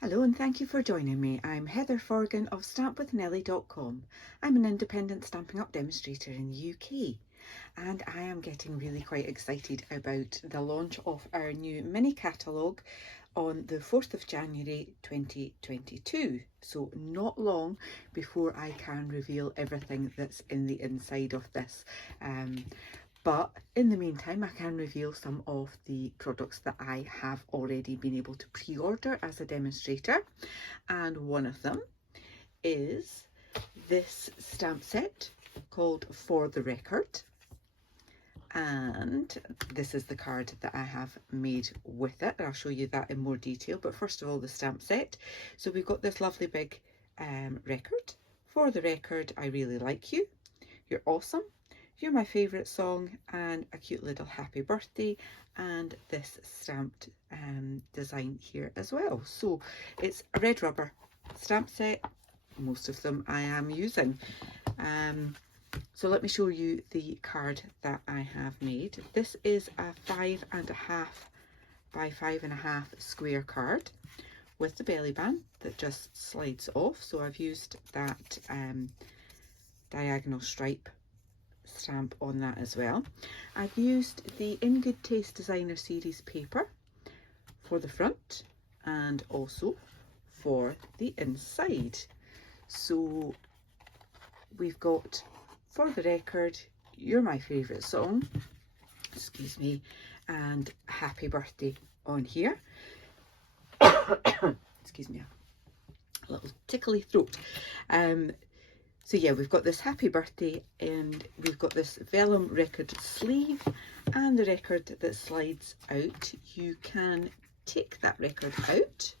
Hello and thank you for joining me. I'm Heather Forgan of stampwithnellie.com. I'm an independent Stampin' Up demonstrator in the UK and I am getting really quite excited about the launch of our new mini catalogue on the 4th of January 2022. So not long before I can reveal everything that's in the inside of this. But in the meantime, I can reveal some of the products that I have already been able to pre-order as a demonstrator. And one of them is this stamp set called For the Record. And this is the card that I have made with it. I'll show you that in more detail. But first of all, the stamp set. So we've got this lovely big record. For the record, I really like you. You're awesome. You're my favourite song, and a cute little happy birthday, and this stamped design here as well. So it's a red rubber stamp set. Most of them I am using. So let me show you the card that I have made. This is a 5.5 by 5.5 square card with the belly band that just slides off. So I've used that diagonal stripe stamp on that as well. I've used the In Good Taste Designer Series paper for the front and also for the inside. So we've got For the Record, You're My Favourite Song, excuse me, and Happy Birthday on here. Excuse me, a little tickly throat. So yeah, we've got this happy birthday and we've got this vellum record sleeve and the record that slides out. You can take that record out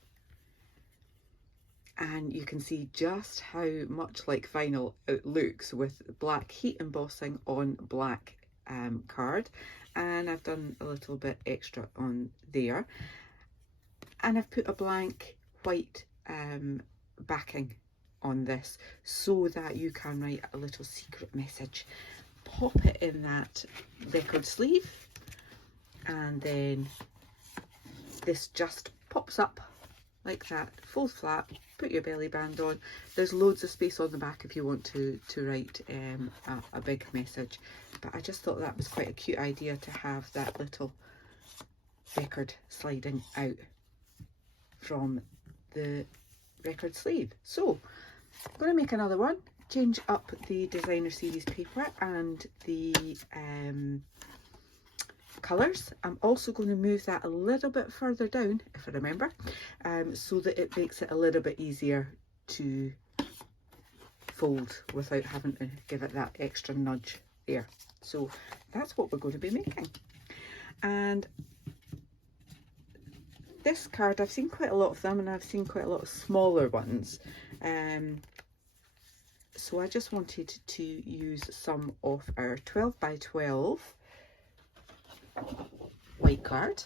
and you can see just how much like vinyl it looks with black heat embossing on black card. And I've done a little bit extra on there. And I've put a blank white backing on this so that you can write a little secret message. Pop it in that record sleeve and then this just pops up like that, folds flat, put your belly band on. There's loads of space on the back if you want to write a big message, but I just thought that was quite a cute idea to have that little record sliding out from the record sleeve. So I'm going to make another one, change up the designer series paper and the colours. I'm also going to move that a little bit further down, if I remember, so that it makes it a little bit easier to fold without having to give it that extra nudge there. So that's what we're going to be making. And this card, I've seen quite a lot of them and I've seen quite a lot of smaller ones. So I just wanted to use some of our 12 by 12 white card.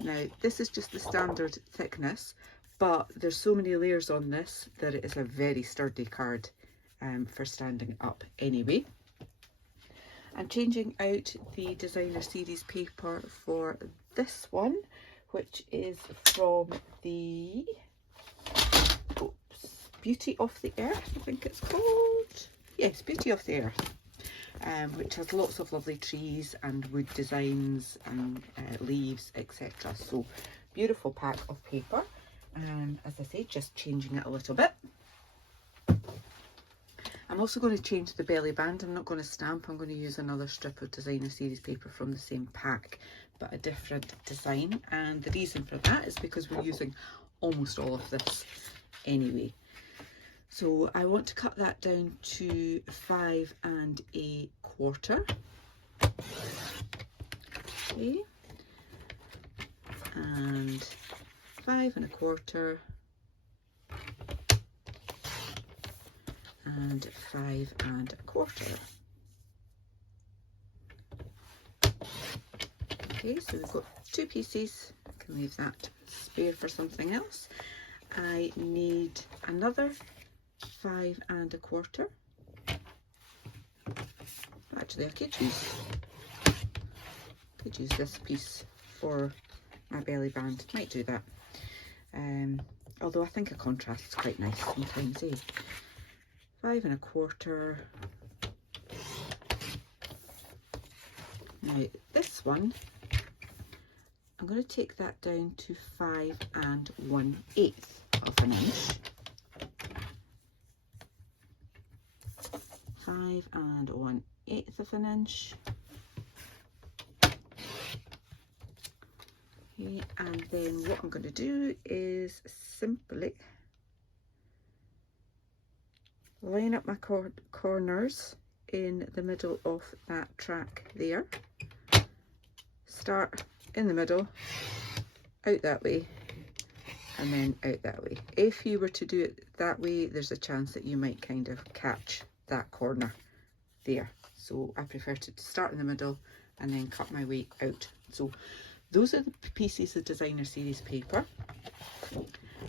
Now this is just the standard thickness, but there's so many layers on this that it is a very sturdy card for standing up anyway. I'm changing out the designer series paper for this one, which is from the Beauty of the Earth, I think it's called. Yes, Beauty of the Earth, which has lots of lovely trees and wood designs and leaves, etc. So beautiful pack of paper. And as I say, just changing it a little bit. I'm also going to change the belly band. I'm not going to stamp. I'm going to use another strip of designer series paper from the same pack, but a different design. And the reason for that is because we're using almost all of this anyway. So I want to cut that down to 5 1/4. Okay. And 5 1/4. And 5 1/4. Okay, so we've got 2 pieces. I can leave that spare for something else. I need another 5 1/4. Actually, I could use this piece for my belly band. Might do that. Although I think a contrast is quite nice sometimes, eh? 5 1/4. Now this one, I'm going to take that down to 5 1/8 of an inch. 5 1/8 of an inch. Okay, and then what I'm going to do is simply line up my corners in the middle of that track there. Start in the middle, out that way, and then out that way. If you were to do it that way, there's a chance that you might kind of catch that corner there. So I prefer to start in the middle and then cut my way out. So those are the pieces of designer series paper.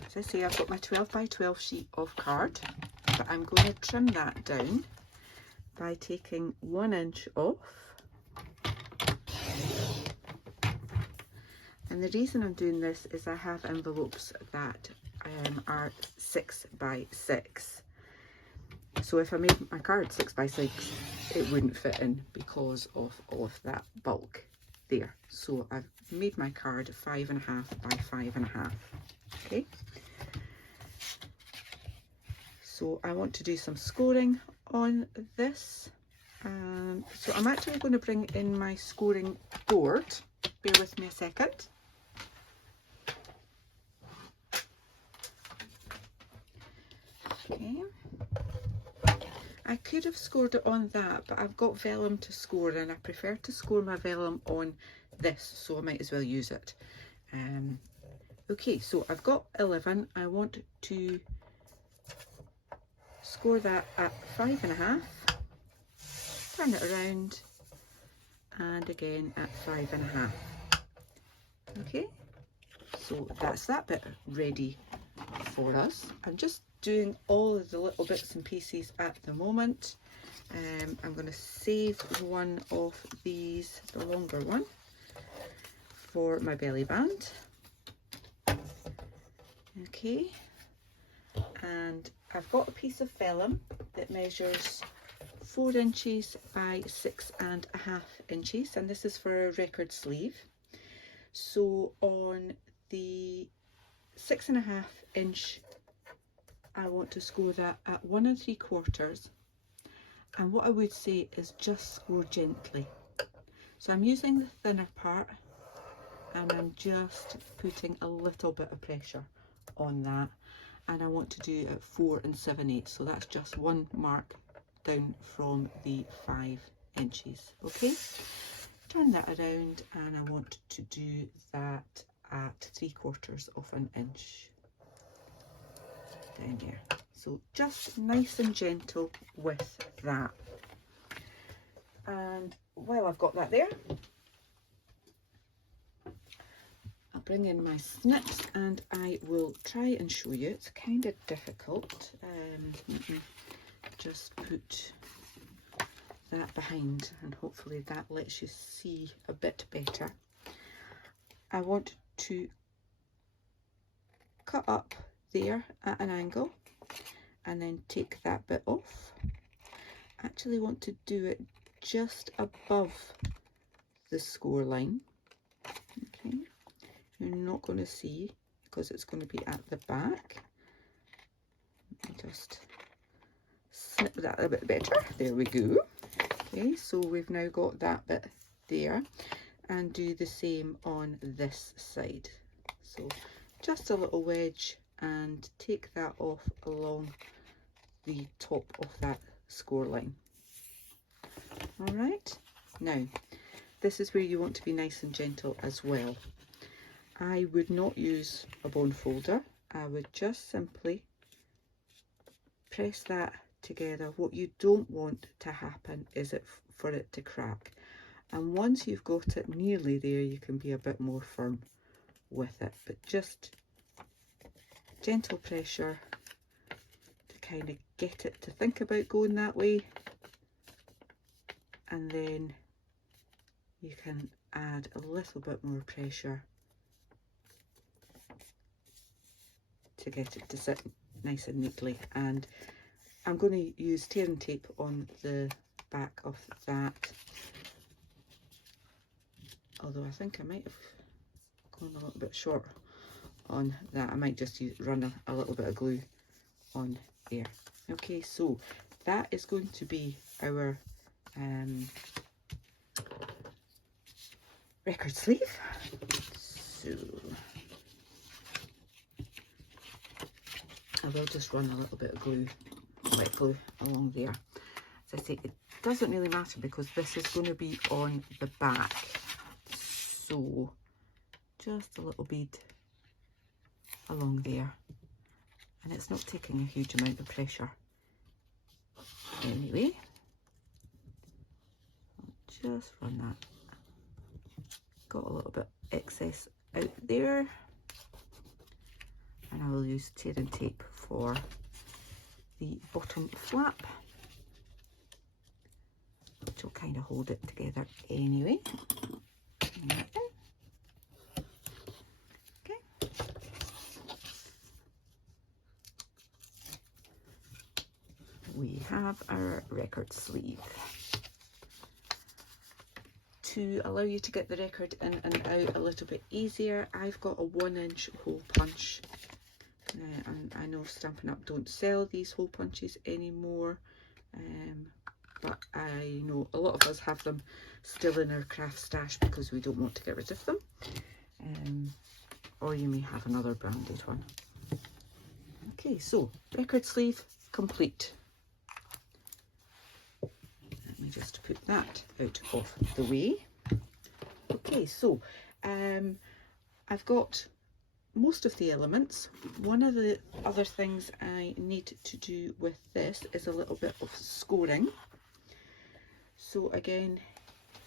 As I say, I've got my 12 by 12 sheet of card, but I'm going to trim that down by taking 1 inch off. And the reason I'm doing this is I have envelopes that are 6 by 6. So if I made my card 6 by 6, it wouldn't fit in because of all of that bulk there. So I've made my card 5 1/2 by 5 1/2. Okay. So I want to do some scoring on this. So I'm actually going to bring in my scoring board. Bear with me a second. Okay. I could have scored it on that, but I've got vellum to score and I prefer to score my vellum on this, so I might as well use it. Okay, so I've got 11. I want to score that at 5 1/2, turn it around, and again at 5 1/2. Okay, so that's that bit ready for us. I'm just doing all of the little bits and pieces at the moment. I'm going to save one of these, the longer one, for my belly band. Okay, and I've got a piece of vellum that measures 4 inches by 6 1/2 inches, and this is for a record sleeve. So on the 6 1/2 inch, I want to score that at 1 3/4, and what I would say is just score gently. So I'm using the thinner part and I'm just putting a little bit of pressure on that, and I want to do it at 4 7/8, so that's just one mark down from the 5 inches. Okay, turn that around and I want to do that at 3/4 of an inch down there. So just nice and gentle with that. And while I've got that there, I'll bring in my snips and I will try and show you. It's kind of difficult. Just put that behind and hopefully that lets you see a bit better. I want to cut up there at an angle and then take that bit off. Actually want to do it just above the score line. Okay, you're not going to see because it's going to be at the back. Let me just snip that a bit better. There we go. Okay, so we've now got that bit there, and do the same on this side. So just a little wedge and take that off along the top of that score line. All right, now this is where you want to be nice and gentle as well. I would not use a bone folder. I would just simply press that together. What you don't want to happen is for it to crack, and once you've got it nearly there, you can be a bit more firm with it, but just gentle pressure to kind of get it to think about going that way, and then you can add a little bit more pressure to get it to sit nice and neatly. And I'm going to use tearing tape on the back of that, although I think I might have gone a little bit short on that. I might just run a little bit of glue on there. Okay, so that is going to be our record sleeve. So I will just run a little bit of glue, wet glue, along there. As I say, it doesn't really matter because this is going to be on the back. So just a little bead along there. And it's not taking a huge amount of pressure. Anyway, I'll just run that. Got a little bit excess out there. And I will use tearing tape for the bottom flap, which will kind of hold it together anyway. Okay. We have our record sleeve. To allow you to get the record in and out a little bit easier, I've got a 1-inch hole punch. And I know Stampin' Up don't sell these hole punches anymore, but I know a lot of us have them still in our craft stash because we don't want to get rid of them. Or you may have another branded one. Okay, so record sleeve complete. Let me just put that out of the way. Okay, so I've got most of the elements. One of the other things I need to do with this is a little bit of scoring. So again,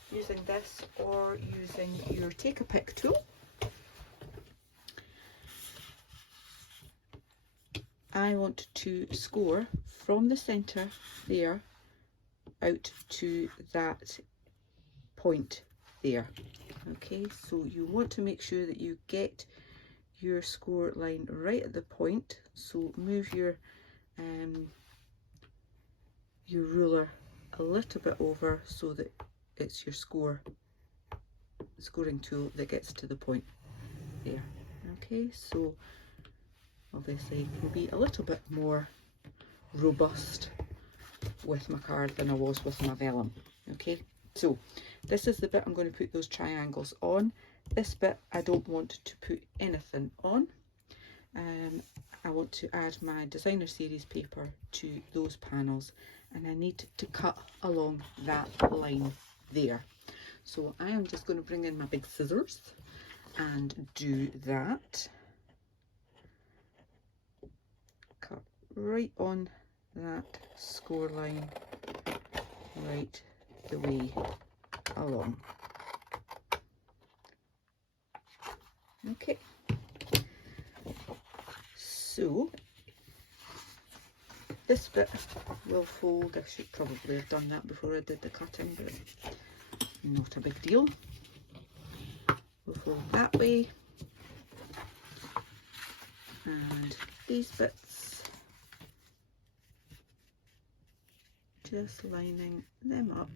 using this or using your take a pick tool, I want to score from the center there out to that point there. Okay, so you want to make sure that you get your score line right at the point. So move your ruler a little bit over so that it's your scoring tool that gets to the point there. Okay, so obviously I can be a little bit more robust with my card than I was with my vellum. Okay, so this is the bit I'm going to put those triangles on. This bit I don't want to put anything on. I want to add my designer series paper to those panels, and I need to cut along that line there. So I am just going to bring in my big scissors and do that. Cut right on that score line, right the way along. Okay, so this bit will fold. I should probably have done that before I did the cutting, but not a big deal. We'll fold that way, and these bits, just lining them up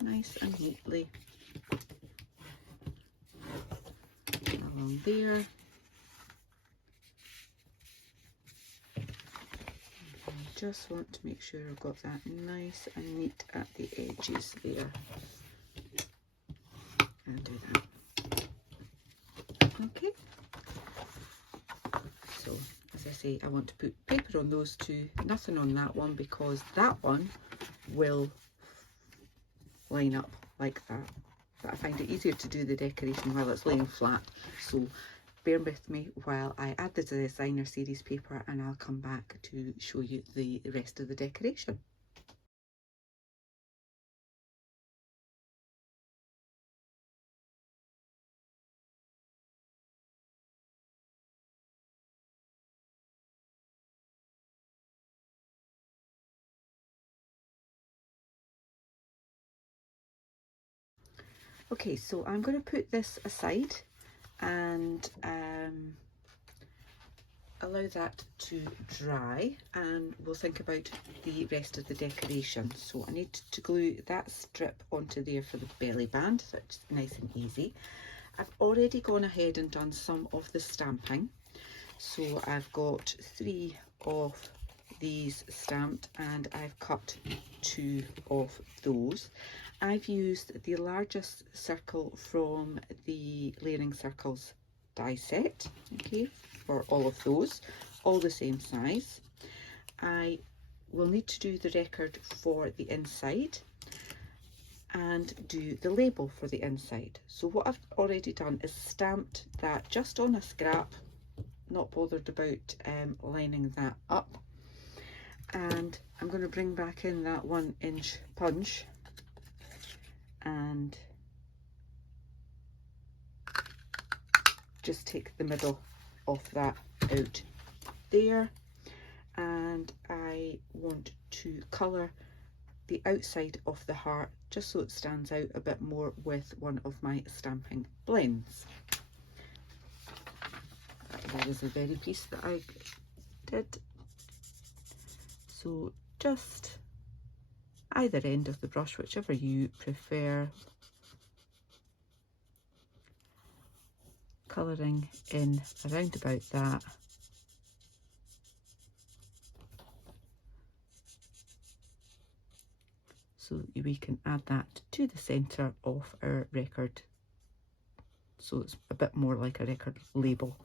nice and neatly along there. I just want to make sure I've got that nice and neat at the edges there. And do that. Okay. So as I say, I want to put paper on those two, nothing on that one, because that one will line up like that. But I find it easier to do the decoration while it's laying flat. So bear with me while I add the designer series paper, and I'll come back to show you the rest of the decoration. Okay, so I'm going to put this aside, and allow that to dry and we'll think about the rest of the decoration. So I need to glue that strip onto there for the belly band, so it's nice and easy. I've already gone ahead and done some of the stamping. So I've got 3 of these stamped and I've cut 2 of those. I've used the largest circle from the Layering Circles die set, okay, for all of those, all the same size. I will need to do the record for the inside and do the label for the inside. So what I've already done is stamped that just on a scrap, not bothered about lining that up. And I'm going to bring back in that 1-inch punch and just take the middle of that out there. And I want to colour the outside of the heart just so it stands out a bit more with one of my stamping blends. That is the very piece that I did. So just either end of the brush, whichever you prefer, colouring in around about that. So we can add that to the centre of our record, so it's a bit more like a record label.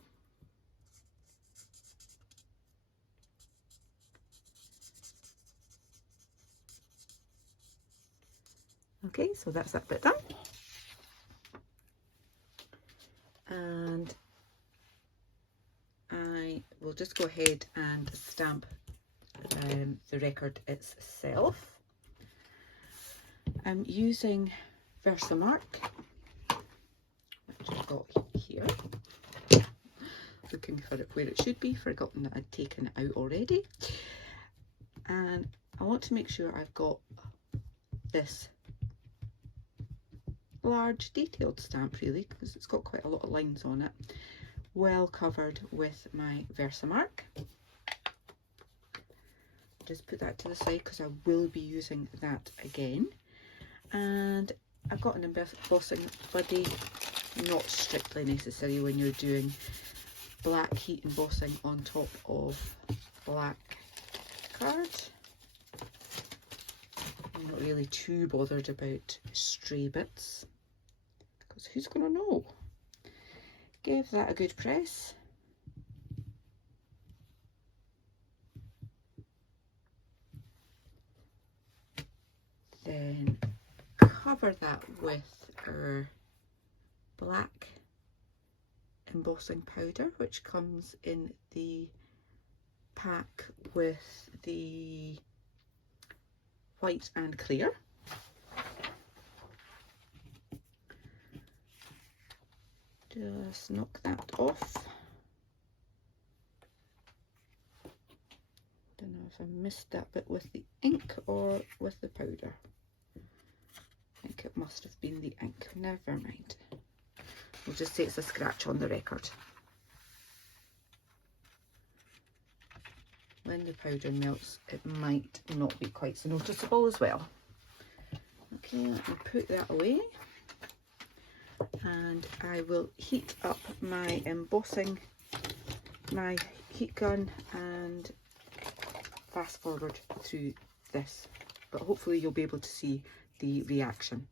Okay, so that's that bit done. And I will just go ahead and stamp the record itself. I'm using Versamark, which I've got here. Looking for it where it should be, forgotten that I'd taken it out already. And I want to make sure I've got this large detailed stamp, really, because it's got quite a lot of lines on it, well covered with my Versamark. Just put that to the side because I will be using that again. And I've got an embossing buddy, not strictly necessary when you're doing black heat embossing on top of black card. I'm not really too bothered about stray bits, because who's going to know? Give that a good press. Then cover that with our black embossing powder, which comes in the pack with the white and clear. Just knock that off. Don't know if I missed that bit with the ink or with the powder. I think it must have been the ink. Never mind. We'll just say it's a scratch on the record. When the powder melts, it might not be quite so noticeable as well. Okay, let me put that away. And I will heat up my embossing, my heat gun, and fast forward through this. But hopefully you'll be able to see the reaction.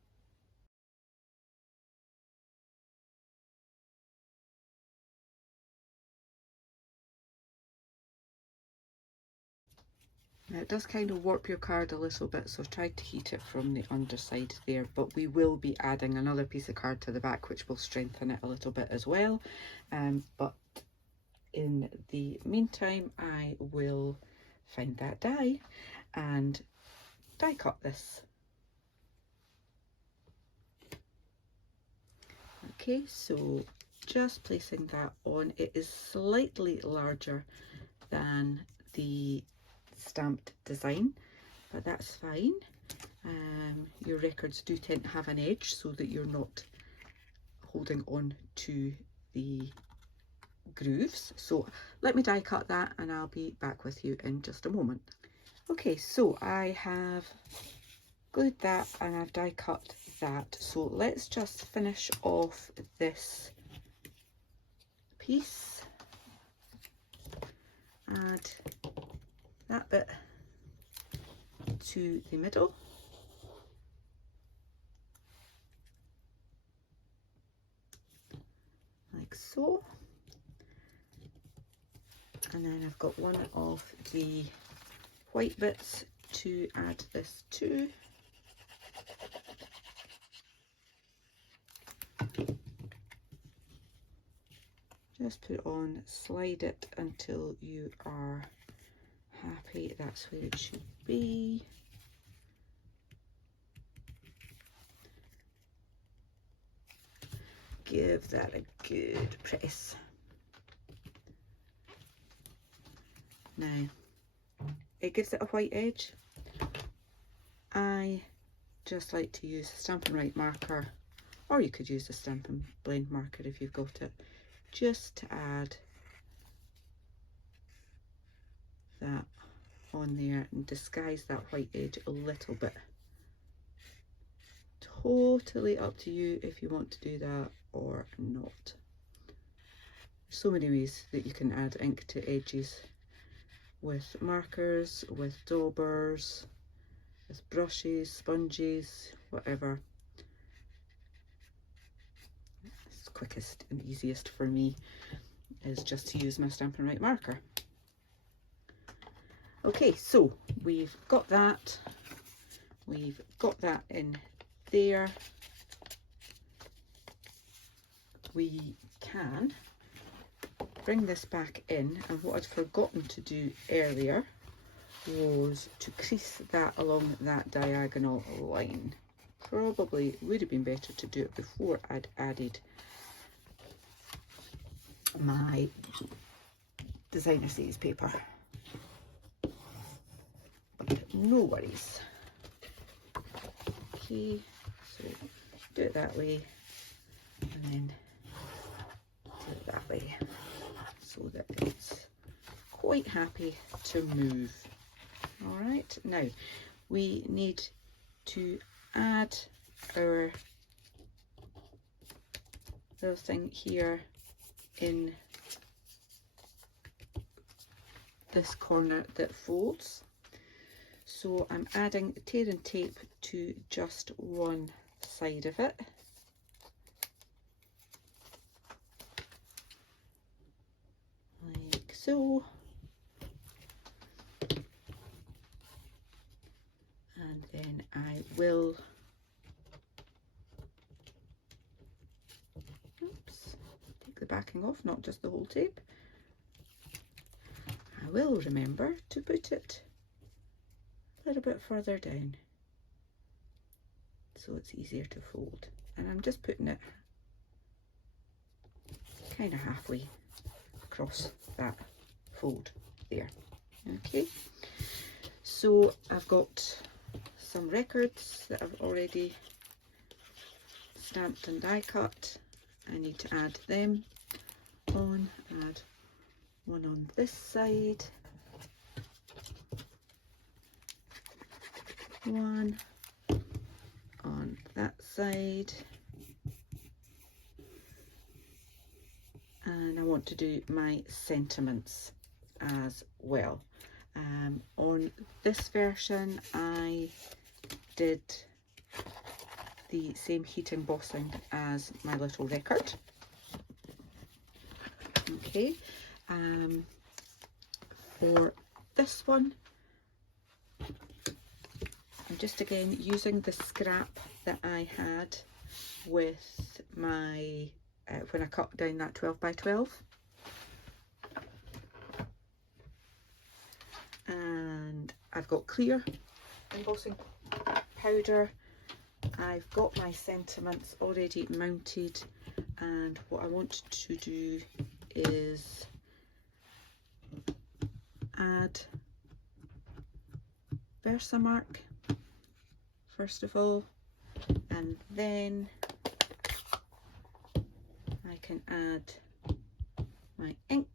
Now it does kind of warp your card a little bit, so I've tried to heat it from the underside there, but we will be adding another piece of card to the back which will strengthen it a little bit as well. But in the meantime I will find that die and die cut this. Okay, so just placing that on. It is slightly larger than the stamped design, but that's fine. Your records do tend to have an edge so that you're not holding on to the grooves. So let me die cut that and I'll be back with you in just a moment. Okay, so I have glued that and I've die cut that. So let's just finish off this piece. Add that bit to the middle. Like so. And then I've got one of the white bits to add this to. Just put it on, slide it until you are happy that's where it should be. Give that a good press. Now, it gives it a white edge. I just like to use a Stampin' Right marker, or you could use a Stampin' Blend marker if you've got it, just to add that on there and disguise that white edge a little bit. Totally up to you if you want to do that or not. There's so many ways that you can add ink to edges, with markers, with daubers, with brushes, sponges, whatever. It's quickest and easiest for me is just to use my Stampin' Right marker. Okay, so we've got that in there. We can bring this back in, and what I'd forgotten to do earlier was to crease that along that diagonal line. Probably would have been better to do it before I'd added my designer series paper, but no worries. Okay, so do it that way and then do it that way so that it's quite happy to move. All right, now we need to add our little thing here in this corner that folds. So I'm adding tear and tape to just one side of it. Like so. And then I will, take the backing off, not just the whole tape. I will remember to put it a little bit further down so it's easier to fold, and I'm just putting it kind of halfway across that fold there. Okay, so I've got some records that I've already stamped and die cut. I need to add them on. Add one on this side, one on that side, and I want to do my sentiments as well. On this version I did the same heat embossing as my little record. Okay, for this one I'm just again using the scrap that I had with my when I cut down that 12 by 12, and I've got clear embossing powder. I've got my sentiments already mounted, and what I want to do is add Versamark first of all, and then I can add my my ink.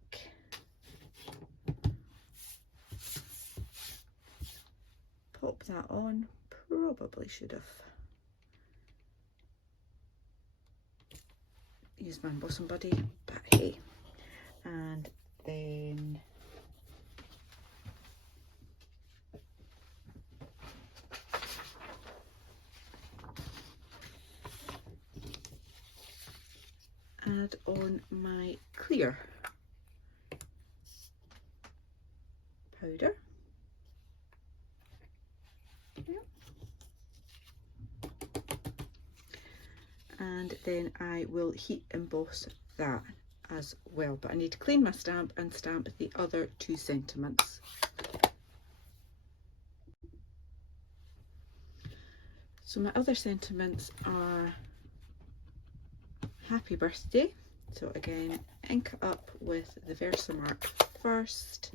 Pop that on, probably should have used my embossing buddy, but hey. And then add on my clear powder. And then I will heat emboss that as well, but I need to clean my stamp and stamp the other 2 sentiments. So my other sentiments are happy birthday. So again, ink up with the Versamark first,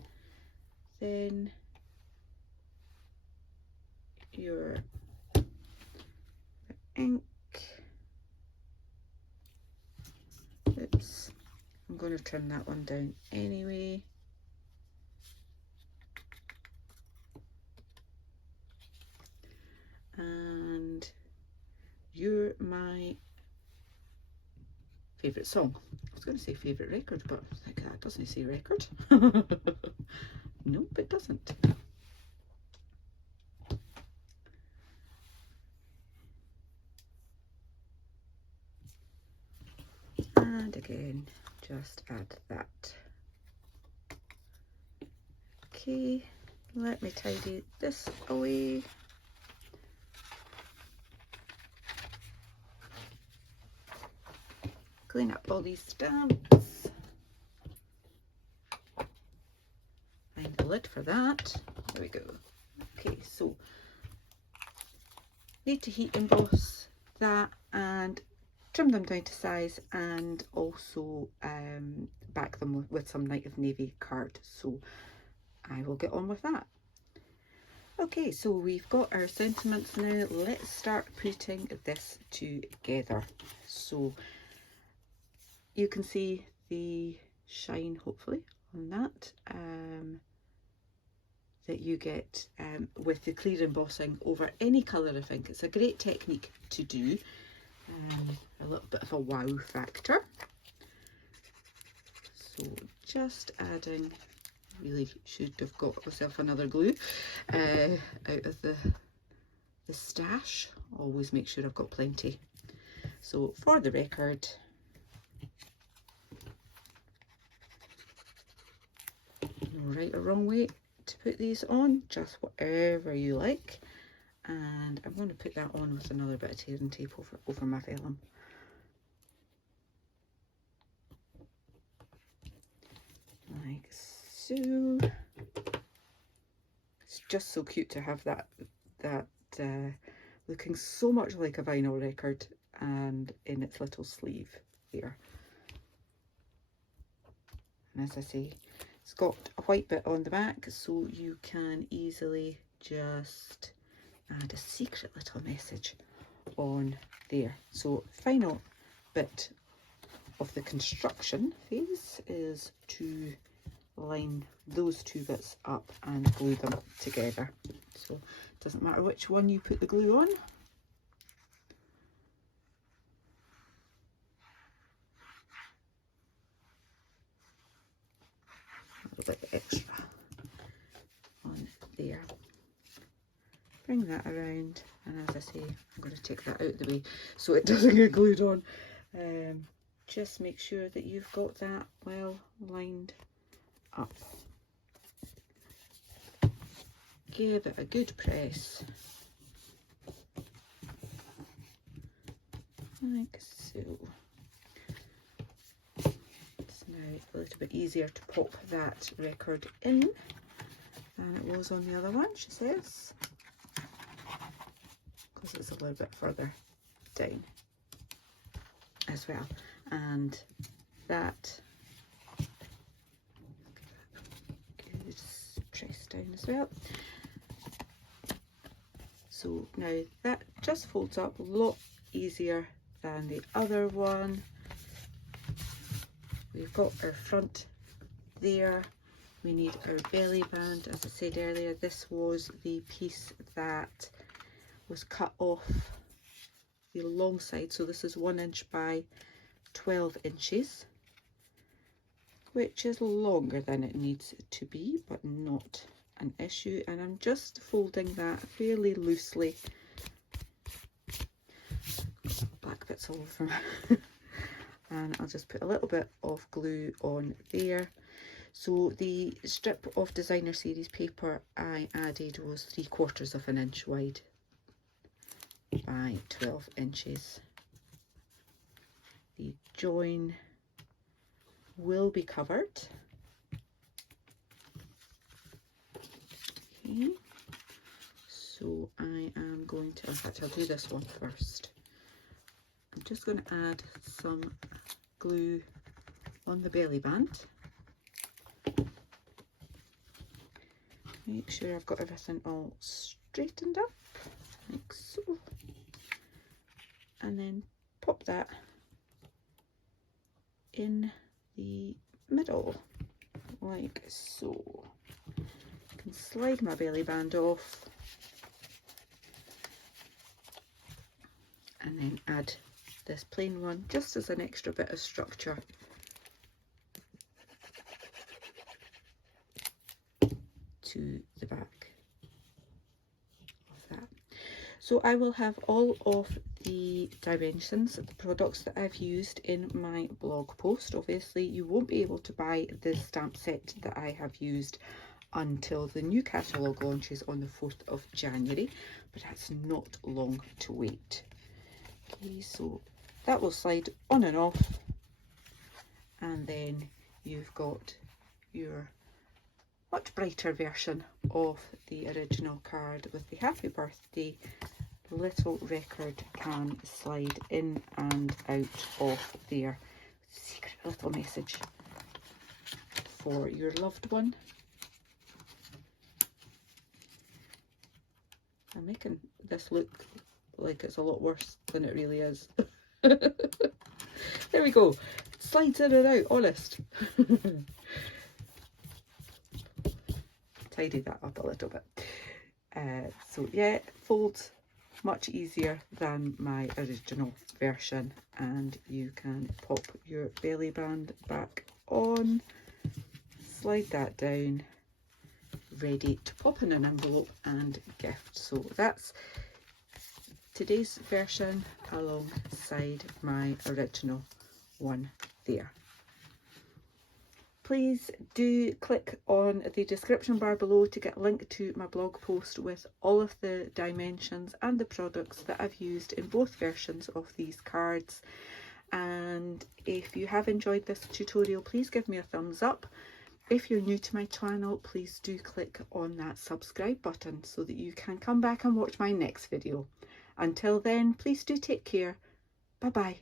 then your ink. Oops, I'm going to trim that one down anyway. And you're my favourite song. I was going to say favourite record, but I think that doesn't say record. Nope, it doesn't. And again, just add that. Okay, let me tidy this away. Clean up all these stamps. Find the lid for that. There we go. Okay, so need to heat emboss that and trim them down to size, and also back them with some Night of Navy card. So I will get on with that. Okay, so we've got our sentiments now. Let's start putting this together. So you can see the shine, hopefully, on that that you get with the clear embossing over any colour. I think it's a great technique to do. A little bit of a wow factor. So just adding, really should have got myself another glue out of the stash. Always make sure I've got plenty. So for the record, no right or wrong way to put these on, just whatever you like. And I'm going to put that on with another bit of tearing tape over my vellum. Like so. It's just so cute to have that looking so much like a vinyl record, and in its little sleeve here. And as I say, it's got a white bit on the back, so you can easily just add a secret little message on there. So final bit of the construction phase is to line those 2 bits up and glue them together. So it doesn't matter which one you put the glue on. A little bit extra on there. Bring that around, and as I say, I'm going to take that out of the way so it doesn't get glued on. Just make sure that you've got that well lined up. Give it a good press, like so. It's now a little bit easier to pop that record in than it was on the other one, she says, because it's a little bit further down as well. And that good press down as well. So now that just folds up a lot easier than the other one. we've got our front there. We need our belly band. As I said earlier, this was the piece that was cut off the long side, so this is 1 inch by 12 inches, which is longer than it needs to be, but not an issue. And I'm just folding that fairly loosely. Black bits all over me. And I'll just put a little bit of glue on there. So the strip of designer series paper I added was 3/4 of an inch wide by 12 inches. The join will be covered. Okay, so I am going to, in fact I'll do this one first. I'm just going to add some glue on the belly band. Make sure I've got everything all straightened up, like so. And then pop that in the middle, like so. I can slide my belly band off and then add this plain one just as an extra bit of structure. To the back of that. So I will have all of the dimensions of the products that I've used in my blog post. Obviously you won't be able to buy the stamp set that I have used until the new catalogue launches on the 4th of January, but that's not long to wait. Okay, so that will slide on and off, and then you've got your much brighter version of the original card with the happy birthday little record can slide in and out of there. Secret little message for your loved one. I'm making this look like it's a lot worse than it really is. There we go. Slides in and out, honest. Tidy that up a little bit. So yeah, folds much easier than my original version, and you can pop your belly band back on, slide that down, ready to pop in an envelope and gift. So that's today's version alongside my original one there. Please do click on the description bar below to get a link to my blog post with all of the dimensions and the products that I've used in both versions of these cards. And if you have enjoyed this tutorial, please give me a thumbs up. If you're new to my channel, please do click on that subscribe button so that you can come back and watch my next video. Until then, please do take care. Bye bye.